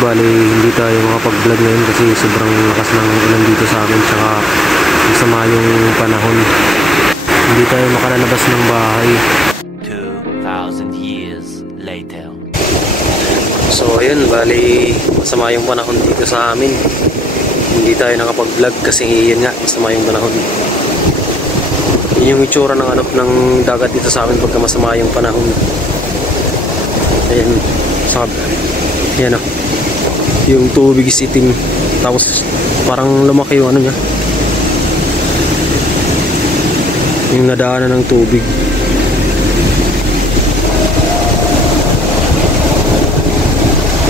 bali hindi tayo makapag-vlog ngayon kasi sobrang lakas ng ulan dito sa amin, tsaka masama yung panahon. Hindi tayo makalalabas ng bahay. 2,000 years later. So ayun, bali masama yung panahon dito sa amin. Hindi tayo nakapag-vlog kasi yun nga, masama yung panahon. Yun yung itsura ng ng dagat dito sa amin pagka masama yung panahon. Ayan, yan o. Yung tubig is itim, tapos parang lumaki yung niya, yung nadaanan ng tubig.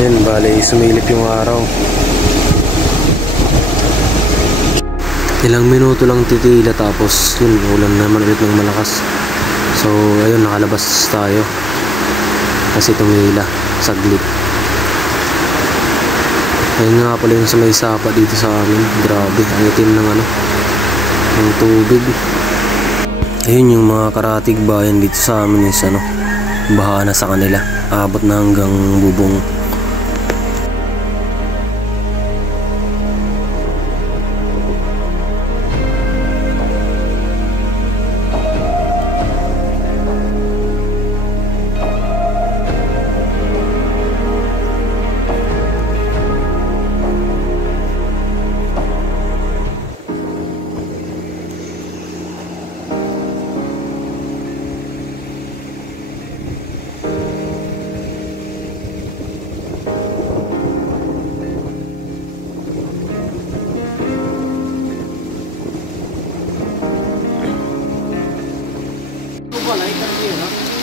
Yan, bali sumilip yung araw. Ilang minuto lang titila, tapos yun, ulan naman ulit ng malakas. So ayun, nakalabas tayo kasi tumila saglit. Ayun nga pala yung sa may sapa dito sa amin. Grabe, ang itim ng ng tubig. Ayun yung mga karatig bayan dito sa amin is baha na sa kanila, abot na hanggang bubong. Wala, ito na yun,